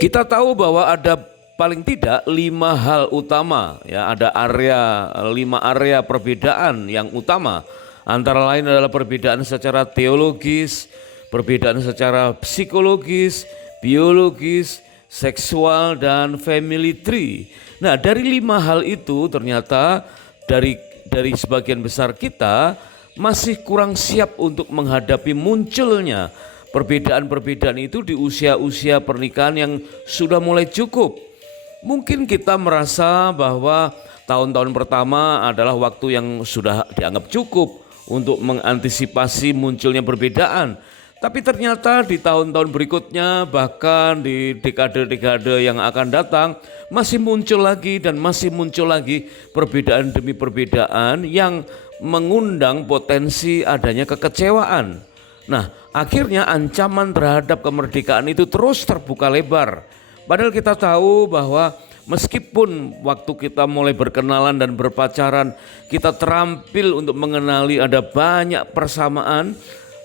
Kita tahu bahwa ada paling tidak 5 hal utama, ya, ada 5 area perbedaan yang utama. Antara lain adalah perbedaan secara teologis, perbedaan secara psikologis, biologis, seksual, dan family tree. Nah, dari 5 hal itu ternyata dari sebagian besar kita masih kurang siap untuk menghadapi munculnya perbedaan-perbedaan itu di usia-usia pernikahan yang sudah mulai cukup. Mungkin kita merasa bahwa tahun-tahun pertama adalah waktu yang sudah dianggap cukup untuk mengantisipasi munculnya perbedaan. Tapi ternyata di tahun-tahun berikutnya, bahkan di dekade-dekade yang akan datang, masih muncul lagi dan masih muncul lagi perbedaan demi perbedaan yang mengundang potensi adanya kekecewaan. Nah, akhirnya ancaman terhadap kemerdekaan itu terus terbuka lebar. Padahal kita tahu bahwa meskipun waktu kita mulai berkenalan dan berpacaran, kita terampil untuk mengenali ada banyak persamaan,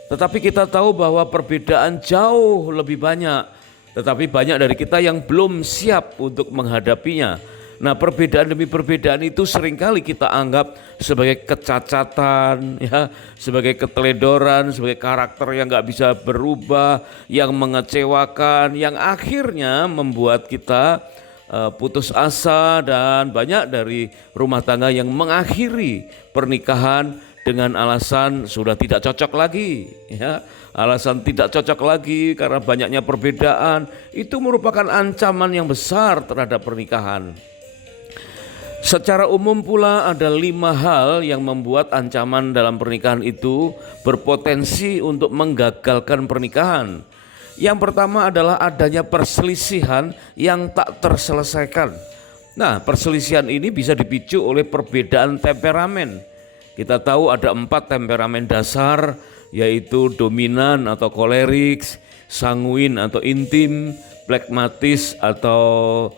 tetapi kita tahu bahwa perbedaan jauh lebih banyak. Tetapi banyak dari kita yang belum siap untuk menghadapinya. Nah, perbedaan demi perbedaan itu seringkali kita anggap sebagai kecacatan, ya, sebagai keteledoran, sebagai karakter yang gak bisa berubah, yang mengecewakan, yang akhirnya membuat kita putus asa, dan banyak dari rumah tangga yang mengakhiri pernikahan dengan alasan sudah tidak cocok lagi, ya. Alasan tidak cocok lagi karena banyaknya perbedaan itu merupakan ancaman yang besar terhadap pernikahan. Secara umum pula ada 5 hal yang membuat ancaman dalam pernikahan itu berpotensi untuk menggagalkan pernikahan. Yang pertama adalah adanya perselisihan yang tak terselesaikan. Nah, perselisihan ini bisa dipicu oleh perbedaan temperamen. Kita tahu ada 4 temperamen dasar, yaitu dominan atau kolerik, sanguin atau intim, plekmatis atau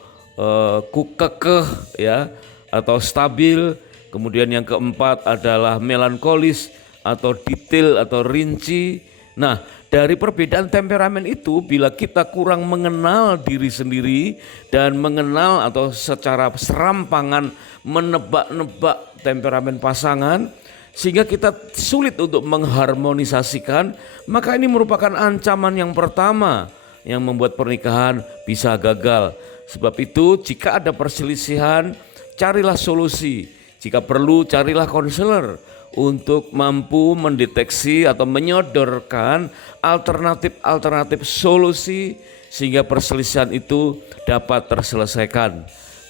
kekeh, ya, atau stabil. Kemudian yang keempat adalah melankolis atau detail atau rinci. Nah, dari perbedaan temperamen itu, bila kita kurang mengenal diri sendiri dan mengenal atau secara serampangan menebak-nebak temperamen pasangan, sehingga kita sulit untuk mengharmonisasikan, maka ini merupakan ancaman yang pertama yang membuat pernikahan bisa gagal. Sebab itu, jika ada perselisihan, carilah solusi. Jika perlu, carilah konselor untuk mampu mendeteksi atau menyodorkan alternatif-alternatif solusi sehingga perselisihan itu dapat terselesaikan.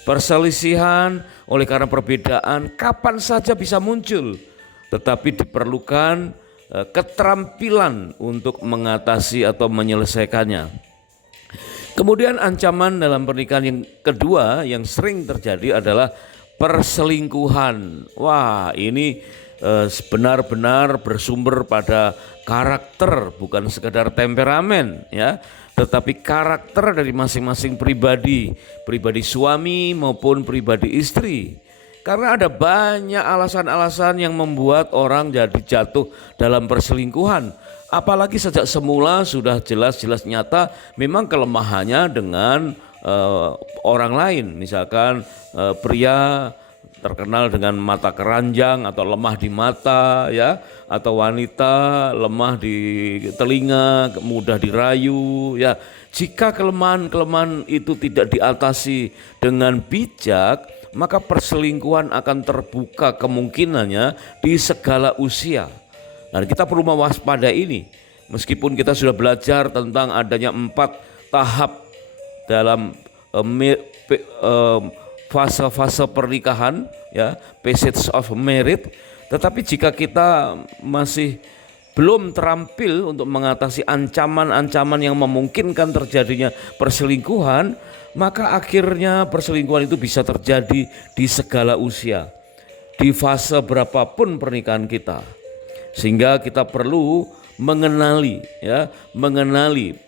Perselisihan oleh karena perbedaan kapan saja bisa muncul, tetapi diperlukan keterampilan untuk mengatasi atau menyelesaikannya. Kemudian ancaman dalam pernikahan yang kedua yang sering terjadi adalah perselingkuhan. Wah, ini benar-benar bersumber pada karakter, bukan sekedar temperamen, ya, tetapi karakter dari masing-masing pribadi suami maupun pribadi istri. Karena ada banyak alasan-alasan yang membuat orang jadi jatuh dalam perselingkuhan. Apalagi sejak semula sudah jelas-jelas nyata memang kelemahannya dengan orang lain. Misalkan pria terkenal dengan mata keranjang atau lemah di mata, ya, atau wanita lemah di telinga, mudah dirayu, ya. Jika kelemahan-kelemahan itu tidak diatasi dengan bijak, maka perselingkuhan akan terbuka kemungkinannya di segala usia. Dan kita perlu mewaspadai ini. Meskipun kita sudah belajar tentang adanya 4 tahap dalam fase-fase pernikahan, ya, phases of marriage, tetapi jika kita masih belum terampil untuk mengatasi ancaman-ancaman yang memungkinkan terjadinya perselingkuhan, maka akhirnya perselingkuhan itu bisa terjadi di segala usia, di fase berapapun pernikahan kita. Sehingga kita perlu mengenali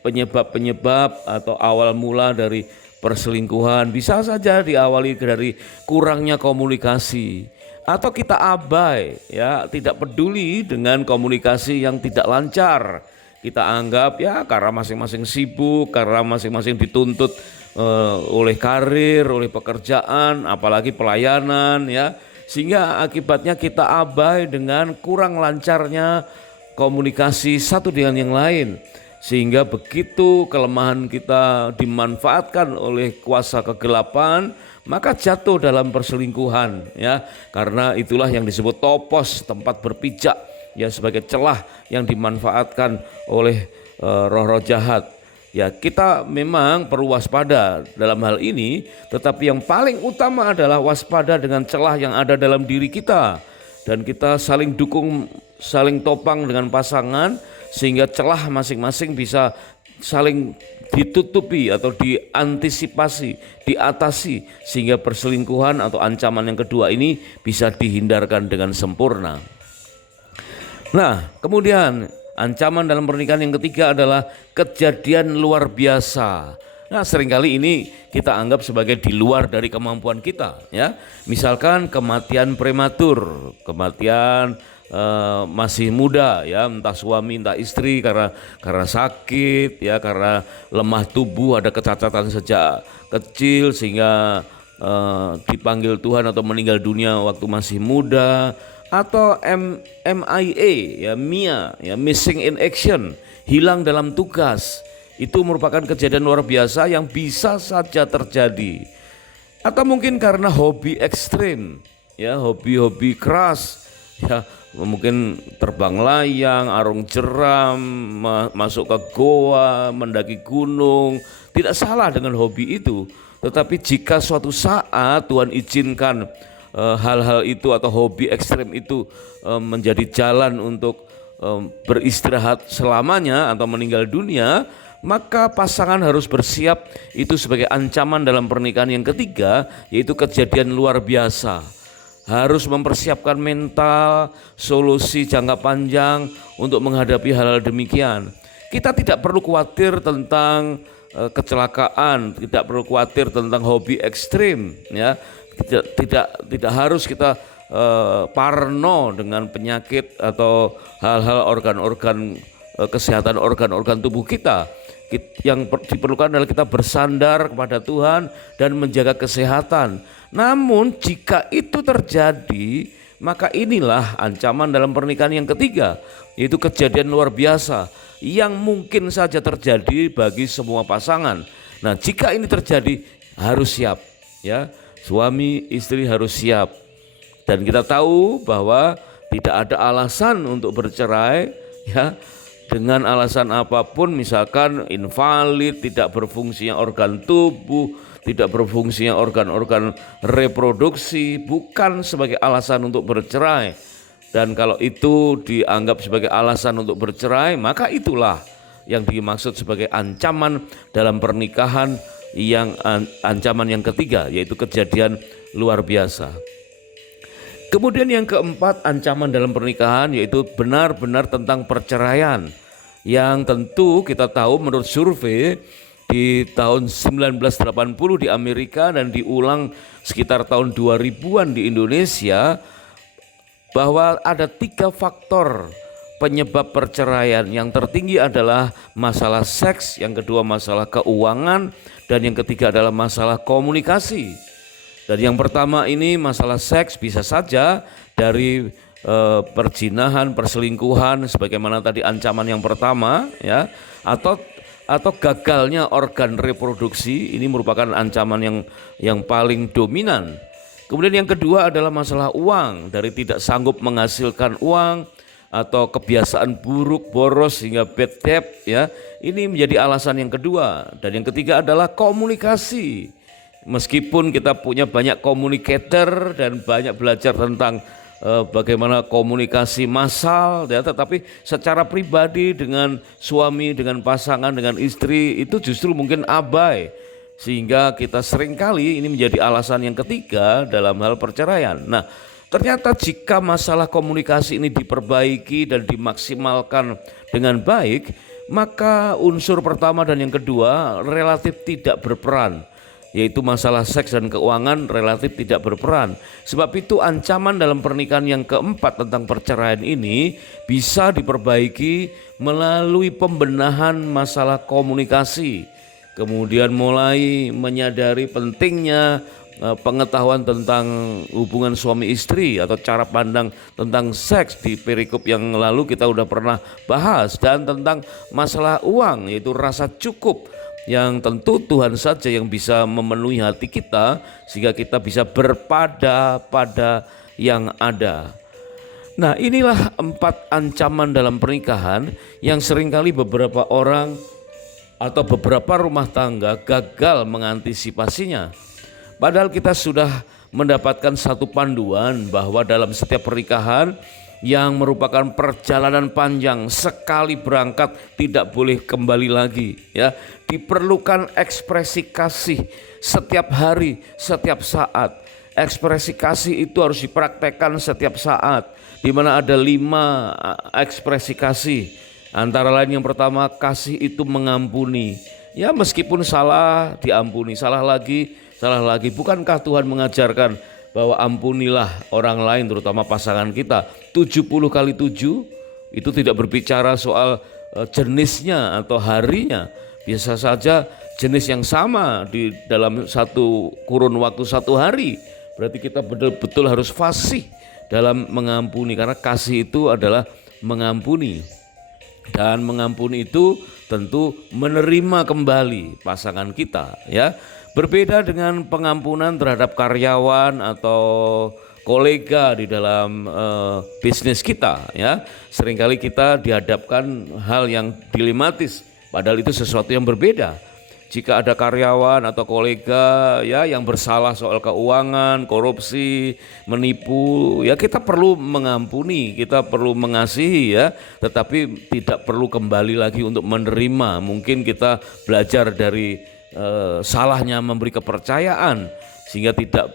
penyebab-penyebab atau awal mula dari perselingkuhan. Bisa saja diawali dari kurangnya komunikasi, atau kita abai, ya, tidak peduli dengan komunikasi yang tidak lancar. kita anggap ya karena masing-masing sibuk, karena masing-masing dituntut oleh karir, oleh pekerjaan, apalagi pelayanan ya, sehingga akibatnya kita abai dengan kurang lancarnya komunikasi satu dengan yang lain, sehingga begitu kelemahan kita dimanfaatkan oleh kuasa kegelapan, maka jatuh dalam perselingkuhan ya, karena itulah yang disebut topos, tempat berpijak ya, sebagai celah yang dimanfaatkan oleh roh-roh jahat. Ya, kita memang perlu waspada dalam hal ini, tetapi yang paling utama adalah waspada dengan celah yang ada dalam diri kita, dan kita saling dukung, saling topang dengan pasangan, sehingga celah masing-masing bisa saling ditutupi atau diantisipasi, diatasi, sehingga perselingkuhan atau ancaman yang kedua ini bisa dihindarkan dengan sempurna. Nah, kemudian ancaman dalam pernikahan yang ketiga adalah kejadian luar biasa. Nah, seringkali ini kita anggap sebagai di luar dari kemampuan kita ya. Misalkan kematian prematur, kematian masih muda ya, entah suami entah istri karena sakit ya, karena lemah tubuh, ada kecacatan sejak kecil sehingga dipanggil Tuhan atau meninggal dunia waktu masih muda, atau MIA ya, missing in action, hilang dalam tugas. Itu merupakan kejadian luar biasa yang bisa saja terjadi. Atau mungkin karena hobi ekstrim ya, hobi keras ya, mungkin terbang layang, arung jeram, masuk ke goa, mendaki gunung. Tidak salah dengan hobi itu, tetapi jika suatu saat Tuhan izinkan hal-hal itu atau hobi ekstrim itu menjadi jalan untuk beristirahat selamanya atau meninggal dunia, maka pasangan harus bersiap itu sebagai ancaman dalam pernikahan yang ketiga, yaitu kejadian luar biasa. Harus mempersiapkan mental, solusi jangka panjang untuk menghadapi hal-hal demikian. Kita tidak perlu khawatir tentang kecelakaan, tidak perlu khawatir tentang hobi ekstrim ya. Tidak harus kita parno dengan penyakit atau hal-hal organ-organ kesehatan organ-organ tubuh kita. Yang diperlukan adalah kita bersandar kepada Tuhan dan menjaga kesehatan. Namun jika itu terjadi, maka inilah ancaman dalam pernikahan yang ketiga, yaitu kejadian luar biasa yang mungkin saja terjadi bagi semua pasangan. Nah, jika ini terjadi harus siap ya. Suami istri harus siap. Dan kita tahu bahwa tidak ada alasan untuk bercerai ya, dengan alasan apapun, misalkan invalid, tidak berfungsinya organ tubuh, tidak berfungsinya organ-organ reproduksi, bukan sebagai alasan untuk bercerai. Dan kalau itu dianggap sebagai alasan untuk bercerai, maka itulah yang dimaksud sebagai ancaman dalam pernikahan yang ancaman yang ketiga, yaitu kejadian luar biasa. Kemudian yang keempat, ancaman dalam pernikahan yaitu benar-benar tentang perceraian, yang tentu kita tahu menurut survei di tahun 1980 di Amerika dan diulang sekitar tahun 2000-an di Indonesia, bahwa ada 3 faktor penyebab perceraian. Yang tertinggi adalah masalah seks, yang kedua masalah keuangan, dan yang ketiga adalah masalah komunikasi. Dan yang pertama ini masalah seks bisa saja dari perzinahan, perselingkuhan, sebagaimana tadi ancaman yang pertama ya, atau gagalnya organ reproduksi, ini merupakan ancaman yang paling dominan. Kemudian yang kedua adalah masalah uang, dari tidak sanggup menghasilkan uang atau kebiasaan buruk, boros hingga bad debt ya. Ini menjadi alasan yang kedua. Dan yang ketiga adalah komunikasi. Meskipun kita punya banyak communicator dan banyak belajar tentang bagaimana komunikasi massal ya, tetapi secara pribadi dengan suami, dengan pasangan, dengan istri itu justru mungkin abai, sehingga kita seringkali ini menjadi alasan yang ketiga dalam hal perceraian. Nah, ternyata jika masalah komunikasi ini diperbaiki dan dimaksimalkan dengan baik, maka unsur pertama dan yang kedua relatif tidak berperan. yaitu masalah seks dan keuangan relatif tidak berperan. Sebab itu ancaman dalam pernikahan yang keempat tentang perceraian ini bisa diperbaiki melalui pembenahan masalah komunikasi. Kemudian mulai menyadari pentingnya pengetahuan tentang hubungan suami istri atau cara pandang tentang seks. Di perikop yang lalu kita udah pernah bahas, dan tentang masalah uang yaitu rasa cukup, yang tentu Tuhan saja yang bisa memenuhi hati kita sehingga kita bisa berpada pada yang ada. Nah, inilah 4 ancaman dalam pernikahan yang seringkali beberapa orang atau beberapa rumah tangga gagal mengantisipasinya. Padahal kita sudah mendapatkan satu panduan bahwa dalam setiap pernikahan yang merupakan perjalanan panjang, sekali berangkat tidak boleh kembali lagi, ya. Diperlukan ekspresi kasih setiap hari, setiap saat. Ekspresi kasih itu harus dipraktekkan setiap saat, di mana ada 5 ekspresi kasih. Antara lain yang pertama, kasih itu mengampuni. Ya, meskipun salah diampuni, salah lagi. Bukankah Tuhan mengajarkan bahwa ampunilah orang lain, terutama pasangan kita 70 kali 7? Itu tidak berbicara soal jenisnya atau harinya. Biasa saja jenis yang sama di dalam satu kurun waktu 1 hari. Berarti kita betul-betul harus fasih dalam mengampuni, karena kasih itu adalah mengampuni. Dan mengampuni itu tentu menerima kembali pasangan kita, ya. Berbeda dengan pengampunan terhadap karyawan atau kolega di dalam bisnis kita, ya. Seringkali kita dihadapkan hal yang dilematis, padahal itu sesuatu yang berbeda. Jika ada karyawan atau kolega, ya, yang bersalah soal keuangan, korupsi, menipu, ya kita perlu mengampuni, kita perlu mengasihi, ya, tetapi tidak perlu kembali lagi untuk menerima. Mungkin kita belajar dari salahnya memberi kepercayaan, sehingga tidak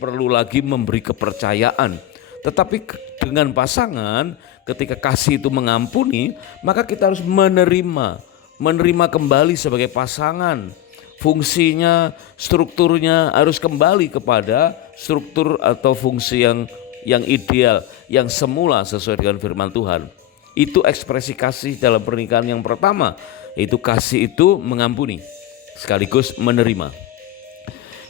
perlu lagi memberi kepercayaan. Tetapi dengan pasangan, ketika kasih itu mengampuni, maka kita harus menerima kembali sebagai pasangan. Fungsinya, strukturnya harus kembali kepada struktur atau fungsi yang ideal, yang semula sesuai dengan firman Tuhan. Itu ekspresi kasih dalam pernikahan yang pertama, yaitu kasih itu mengampuni sekaligus menerima.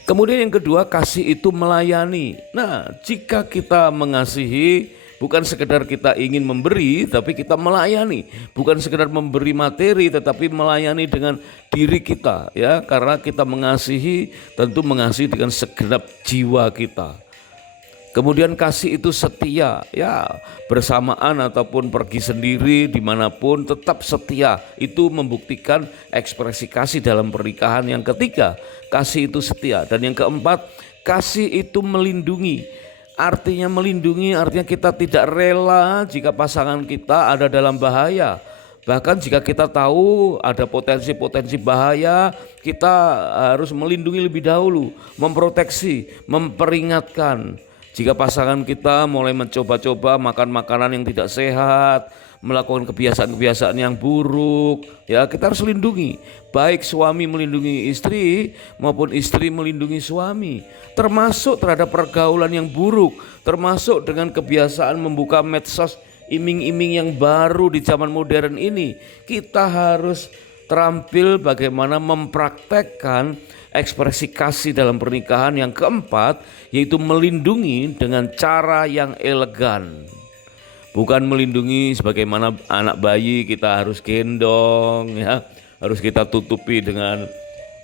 Kemudian yang kedua, kasih itu melayani. Nah, jika kita mengasihi, bukan sekedar kita ingin memberi, tapi kita melayani. Bukan sekedar memberi materi, tetapi melayani dengan diri kita, ya. Karena kita mengasihi, tentu mengasihi dengan segenap jiwa kita. Kemudian kasih itu setia, ya, bersamaan ataupun pergi sendiri dimanapun tetap setia. Itu membuktikan ekspresi kasih dalam pernikahan. Yang ketiga, kasih itu setia. Dan yang keempat, kasih itu melindungi. Artinya kita tidak rela jika pasangan kita ada dalam bahaya. Bahkan jika kita tahu ada potensi-potensi bahaya, kita harus melindungi lebih dahulu, memproteksi, memperingatkan. Jika pasangan kita mulai mencoba-coba makan makanan yang tidak sehat, melakukan kebiasaan-kebiasaan yang buruk, ya kita harus lindungi. Baik suami melindungi istri maupun istri melindungi suami. Termasuk terhadap pergaulan yang buruk, termasuk dengan kebiasaan membuka medsos, iming-iming yang baru di zaman modern ini. Kita harus terampil bagaimana mempraktekkan ekspresi kasih dalam pernikahan yang keempat, yaitu melindungi dengan cara yang elegan. Bukan melindungi sebagaimana anak bayi kita harus gendong, ya, harus kita tutupi dengan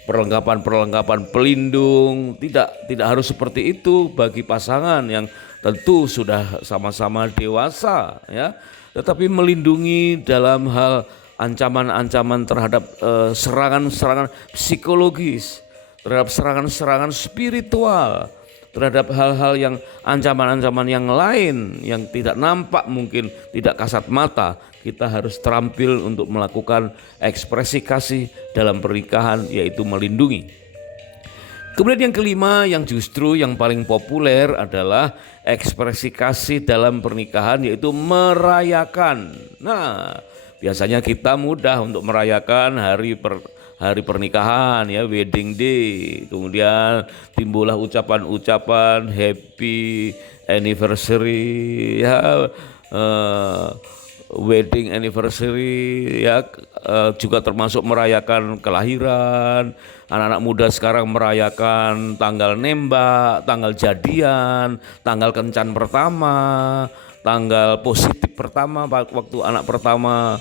perlengkapan pelindung. Tidak harus seperti itu bagi pasangan yang tentu sudah sama-sama dewasa, ya. Tetapi melindungi dalam hal ancaman-ancaman terhadap serangan-serangan psikologis, terhadap serangan-serangan spiritual, terhadap hal-hal yang ancaman-ancaman yang lain yang tidak nampak, mungkin tidak kasat mata. Kita harus terampil untuk melakukan ekspresi kasih dalam pernikahan, yaitu melindungi. Kemudian yang kelima, yang justru yang paling populer adalah ekspresi kasih dalam pernikahan, yaitu merayakan. Nah, biasanya kita mudah untuk merayakan hari pernikahan ya, wedding day. Kemudian timbullah ucapan-ucapan happy anniversary ya, wedding anniversary ya, juga termasuk merayakan kelahiran. Anak-anak muda sekarang merayakan tanggal nembak, tanggal jadian, tanggal kencan pertama, tanggal positif pertama waktu anak pertama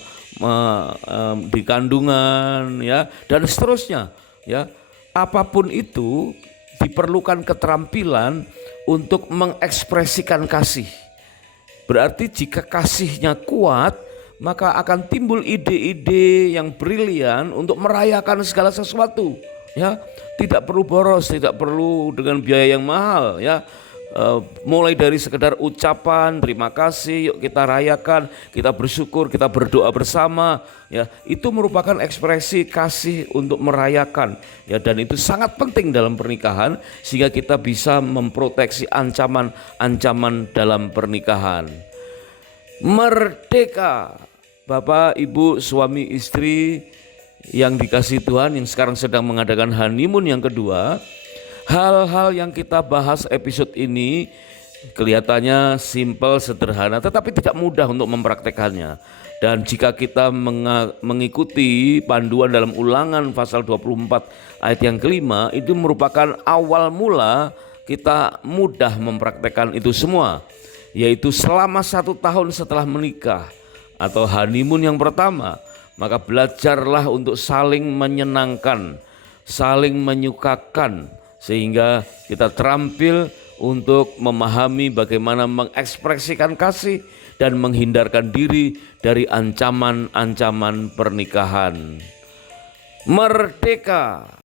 di kandungan ya, dan seterusnya ya. Apapun itu diperlukan keterampilan untuk mengekspresikan kasih. Berarti jika kasihnya kuat, maka akan timbul ide-ide yang brilian untuk merayakan segala sesuatu ya. Tidak perlu boros, tidak perlu dengan biaya yang mahal ya. Mulai dari sekedar ucapan terima kasih, yuk kita rayakan, kita bersyukur, kita berdoa bersama ya. Itu merupakan ekspresi kasih untuk merayakan ya, dan itu sangat penting dalam pernikahan sehingga kita bisa memproteksi ancaman-ancaman dalam pernikahan. Merdeka, Bapak, Ibu, suami, istri yang dikasihi Tuhan yang sekarang sedang mengadakan honeymoon yang kedua. Hal-hal yang kita bahas episode ini kelihatannya simpel, sederhana, tetapi tidak mudah untuk mempraktekannya. Dan jika kita mengikuti panduan dalam Ulangan pasal 24 ayat yang kelima, itu merupakan awal mula kita mudah mempraktekkan itu semua, yaitu selama 1 tahun setelah menikah atau honeymoon yang pertama, maka belajarlah untuk saling menyenangkan, saling menyukakan, sehingga kita terampil untuk memahami bagaimana mengekspresikan kasih dan menghindarkan diri dari ancaman-ancaman pernikahan. Merdeka!